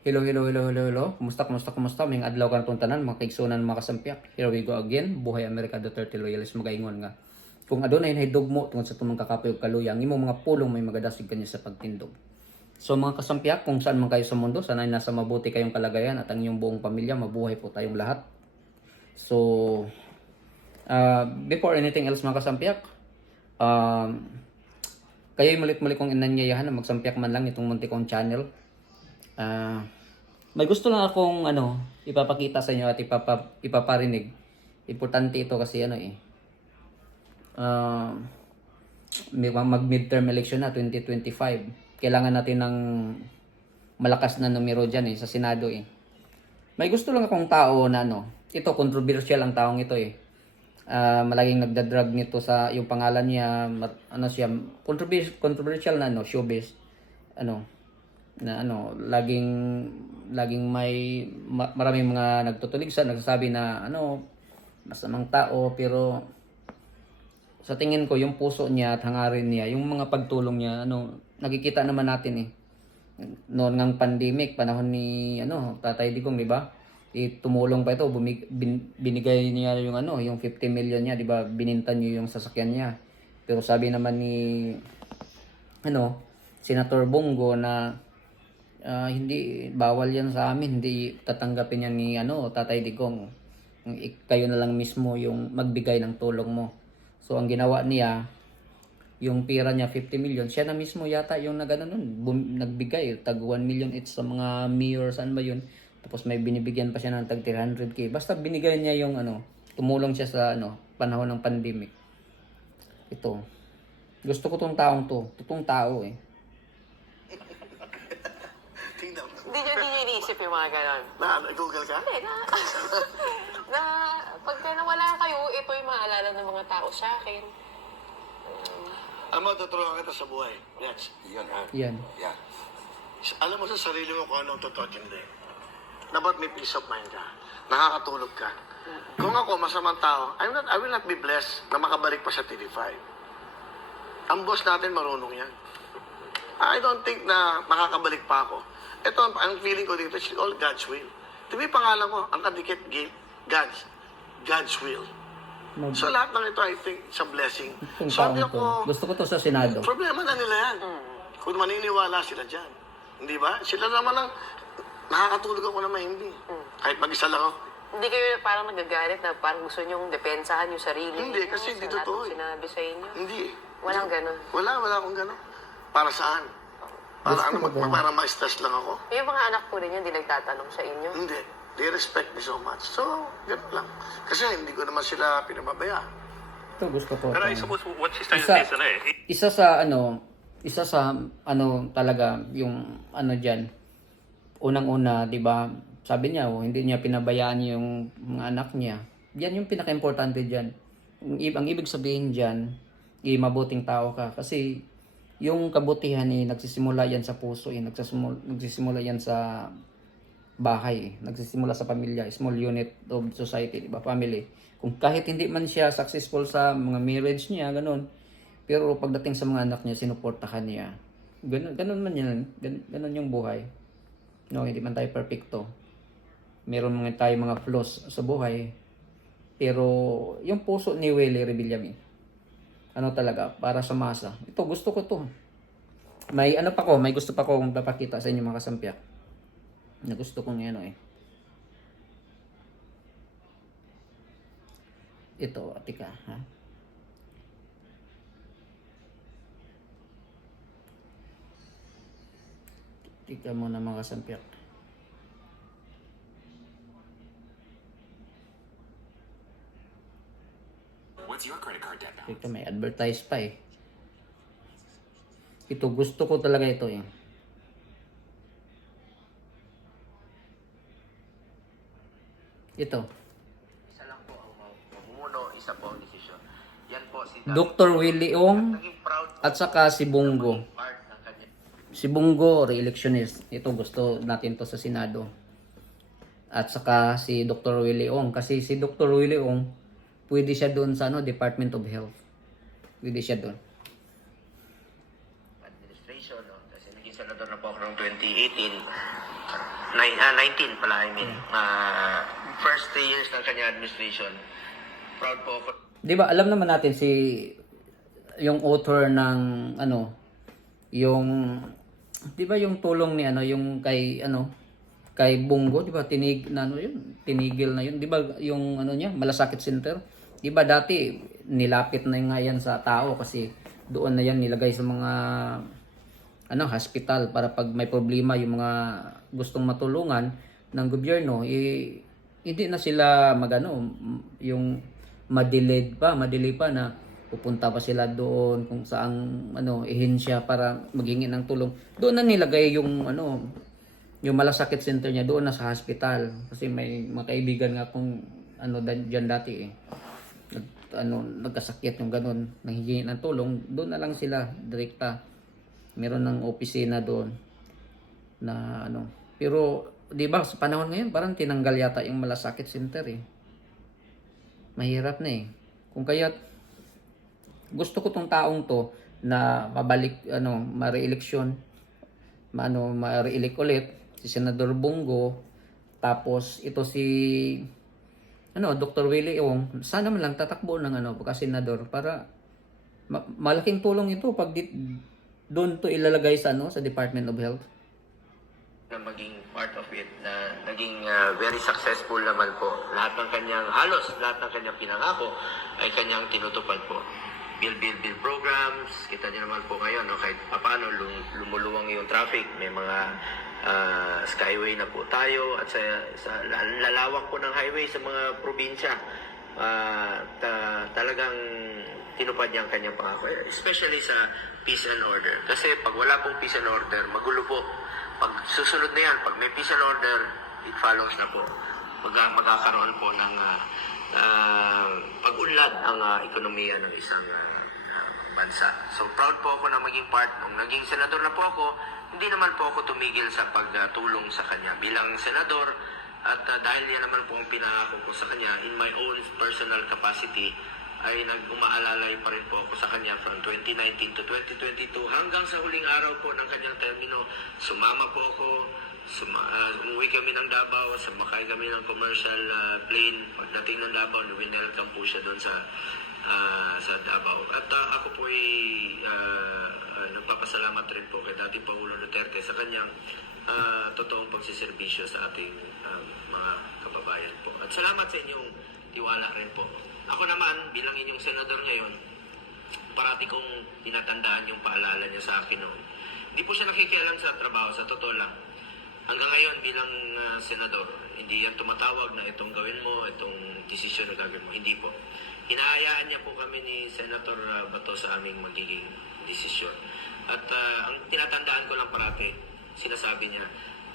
Hello, hello, hello, hello, hello. Kumusta? May adlaw ka na tanan, mga kaigsunan, mga kasampiak. Here we go again. Buhay Amerika Duterte Loyalist magaingon nga. Kung adunay nahidugmo tungod sa tumang kakapoy ug kaluyang, imong mga pulong may magadasig kanya sa pagtindog. So mga kasampiak, kung saan man kayo sa mundo, sanay nasa mabuti kayong kalagayan at ang iyong buong pamilya, mabuhay po tayong lahat. So, before anything else mga kasampiak, kayo'y mulit-muli kong inanyayahan na magsampiak man lang itong munti kong channel. May gusto lang akong ipapakita sa inyo at ipaparinig. Importante ito kasi mag midterm election na 2025. Kailangan natin ng malakas na numero diyan sa Senado . May gusto lang akong tao na ito controversial ang taong ito . Malaging nagdadrag nito sa yung pangalan niya, siya controversial na showbiz laging may maraming mga nagtutuligsan, nagsasabi na masamang tao, pero sa tingin ko yung puso niya at hangarin niya, yung mga pagtulong niya, nakikita naman natin noon ngang pandemic, panahon ni Tatay Digong, di ba? Tumulong pa ito, binigay niya yung 50 million niya, di ba? Bininta niya yung sasakyan niya. Pero sabi naman ni Senator Bongo na hindi bawal yan sa amin, hindi tatanggapin yan ni Tatay Digong. Kayo na lang mismo yung magbigay ng tulong mo. So ang ginawa niya, yung pira niya 50 million, siya na mismo yata yung nagbigay tag 1 million each sa mga mayor, saan ba yun? Tapos may binibigyan pa siya ng tag 300k. Basta binigay niya yung tumulong siya sa panahon ng pandemic. Ito. Gusto ko tong taong to. Totoong tao . Hindi niyo iniisip yung mga ganon. Google ka? Hindi, na pagka nawala kayo, ito yung maalala ng mga tao sa akin. Ama, tuturuan kita sa buhay. Yes. Yan, ha? Yan. Yeah. Alam mo sa sarili mo kung anong totoo at hindi. Dapat may peace of mind ka. Nakakatulog ka. Kung ako, masamang tao, I will not be blessed na makabalik pa sa TV5. Ang boss natin marunong yan. I don't think na makakabalik pa ako. Ito, ang feeling ko dito, it's all God's will. Diba yung pangalan ko, ang kadikit, God's will. So lahat ng ito, I think, it's a blessing. So hindi ako... Gusto ko to sa Senado. Problema na nila yan. Kung maniniwala sila dyan. Hindi ba? Sila naman ang... Nakakatulog ako naman hindi. Kahit mag-isa lang ako. Hindi kayo parang nagagalit na parang gusto nyong depensahan yung sarili. Hindi, kasi hindi totoo . Sinabi sa inyo. Hindi . Walang ganon. Wala akong gano'n. Para saan? Para ma-stress lang ako? Yung mga anak po rin yan, hindi nagtatanong sa inyo. Hindi. They respect me so much. So, gano'n lang. Kasi hindi ko naman sila pinababaya. Ito gusto ko. But I suppose what she's trying to say is isa sa talaga yung diyan. Unang-una, 'di ba? Sabi niya, hindi niya pinabayaan yung mga anak niya. Yan yung pinaka-importante diyan. Ang ibig sabihin diyan, mabuting tao ka kasi yung kabutihan nagsisimula yan sa puso , nagsisimula yan sa bahay , nagsisimula sa pamilya, small unit of society, di ba? Family. Kung kahit hindi man siya successful sa mga marriage niya, ganun, pero pagdating sa mga anak niya, sinuportahan niya. Ganun man yan, ganun yung buhay. Hindi man tayo perfecto. Meron tayo mga flaws sa buhay. Pero yung puso ni Willie Rebillame, talaga, para sa masa. Ito, gusto ko to. May gusto pa akong papakita sa inyo mga kasampiak. Na gusto kong ito, atika, ha? Tika muna mga kasampiak. what's your credit card debt balance? Ito, may advertise pa . Ito, gusto ko talaga ito . Ito. Isa lang po ang mamumuno, isa po ang desisyon. Yan po si Dr. Willie Ong Naging proud at saka si Bongo. part ng kanya. Si Bongo, re-electionist. Ito, gusto natin to sa Senado. At saka si Dr. Willie Ong. Kasi si Dr. Willie Ong, pwede siya doon sa Department of Health. Pwede siya doon. Administration, kasi naging senador na po ako noong 2018. 19 pala, I mean. First 3 years ng kanya administration. Proud po ako. Di ba, alam naman natin yung author ng, yung, di ba yung tulong ni, yung kay Bungo, di ba, tinigil na yun. Di ba, yung, niya, Malasakit Center? Di ba, dati, nilapit na nga yan sa tao kasi doon na yan nilagay sa mga, hospital para pag may problema yung mga gustong matulungan ng gobyerno, hindi na sila yung madilid pa na pupunta pa sila doon kung saang ehensya para maghingi ng tulong. Doon na nilagay yung yung Malasakit Center niya doon na sa hospital kasi may mga kaibigan nga kung diyan dati nagkasakit yung ganun, nanghihingi ng tulong, doon na lang sila direkta. Meron ng opisina doon na pero di ba sa panahon ngayon parang tinanggal yata yung Malasakit Center eh. Mahirap na eh. Kung kaya gusto ko tong taong to na mabalik ma-re-election, ma-re-elect ulit si Senador Bungo, tapos ito si Dr. Willie Ong, sana man lang tatakbo ng pagka-senador para malaking tulong ito pag doon to ilalagay sa sa Department of Health. Na maging part of it, na naging very successful naman po. Halos lahat ng kanyang pinangako ay kanyang tinutupad po. Bill programs, kita niyo naman po ngayon, kahit paano lumuluwang yung traffic, may mga skyway na po tayo at sa lalawak po ng highway sa mga probinsya. Talagang tinupad niya ang kanyang pangako, especially sa peace and order. Kasi pag wala pong peace and order, magulo po. Pag susunod na yan, pag may peace and order, it follows na po. Magkakaroon po ng pag-unlad ang ekonomiya ng isang bansa. So proud po ako na maging part. Nung naging senador na po ako, hindi naman po ako tumigil sa pagtulong sa kanya bilang senador. At dahil yan naman po ang pinangako ko sa kanya, in my own personal capacity, ay umaalalay pa rin po ako sa kanya from 2019 to 2022 hanggang sa huling araw po ng kanyang termino. Sumama po ako, umuwi kami ng Davao, sumakay kami ng commercial plane. Pagdating ng Davao, winelcome po siya doon sa Davao. At ako po ay nagpapasalamat rin po kay dating Pangulo Duterte sa kanyang totoong pagsiservisyo sa ating mga kababayan po. At salamat sa inyong tiwala rin po. Ako naman, bilang inyong senador ngayon, parati kong tinatandaan yung paalala niya sa akin noon. Hindi po siya nakikialam sa trabaho, sa totoo lang. Hanggang ngayon, bilang senador, hindi yan tumatawag na itong gawin mo, itong desisyon na gagawin mo. Hindi po. Hinahayaan niya po kami ni Senator Bato sa aming magiging desisyon. At ang tinatandaan ko lang parati, sinasabi niya,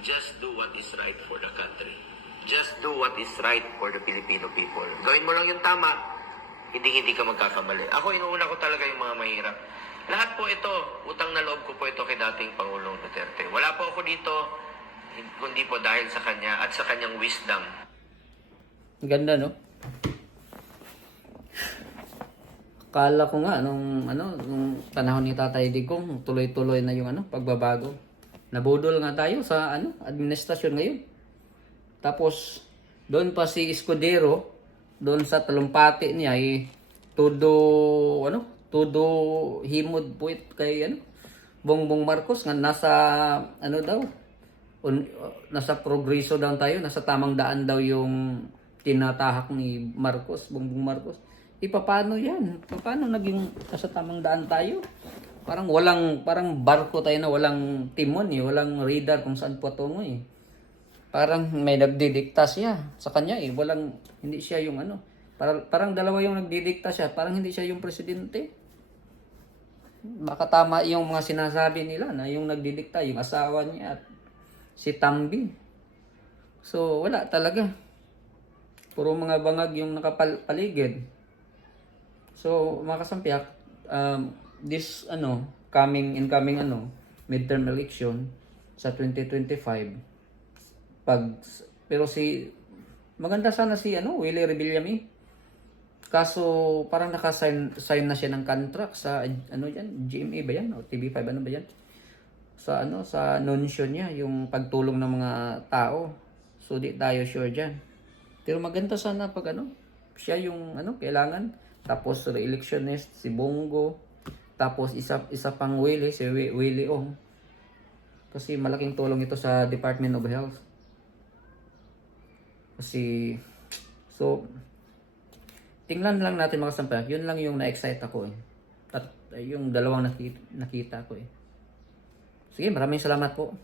just do what is right for the country. Just do what is right for the Filipino people. Gawin mo lang yung tama, hindi ka magkakamali. Ako, inuuna ko talaga yung mga mahirap. Lahat po ito, utang na loob ko po ito kay dating Pangulong Duterte. Wala po ako dito, kundi po dahil sa kanya at sa kanyang wisdom. Ganda, no? Akala ko nga, nung panahon ni Tatay Digong, tuloy-tuloy na yung pagbabago. Nabudol nga tayo sa administrasyon ngayon. Tapos, doon pa si Escudero, doon sa talumpati niya, todo himod po kay Bongbong Marcos, nga nasa, nasa progreso daw tayo, nasa tamang daan daw yung tinatahak ni Bongbong Marcos. Paano yan? Paano naging nasa tamang daan tayo? Parang barko tayo na walang timon walang radar kung saan patungo Parang may nagdidikta siya sa kanya hindi siya yung parang dalawa yung nagdidikta siya, parang hindi siya yung presidente. Baka tama yung mga sinasabi nila na yung nagdidikta, yung asawa niya at si Tambi. So wala talaga. Puro mga bangag yung nakapaligid. So mga kasampiak, this incoming midterm election sa 2025 pero maganda sana si Willie Rebillame, kaso parang naka-sign na siya ng contract sa GMA ba yan o TV5 ba yan, sa nunsyo niya, yung pagtulong ng mga tao. So di tayo sure diyan. Pero maganda sana pag siya yung kailangan. Tapos re-electionist si Bongo. Tapos isa pang Willie, si Willie Ong. Kasi malaking tulong ito sa Department of Health. Kasi tingnan lang natin mga kasampa. Yun lang yung na-excite ako eh. At yung dalawang nakita ko eh. Sige, maraming salamat po.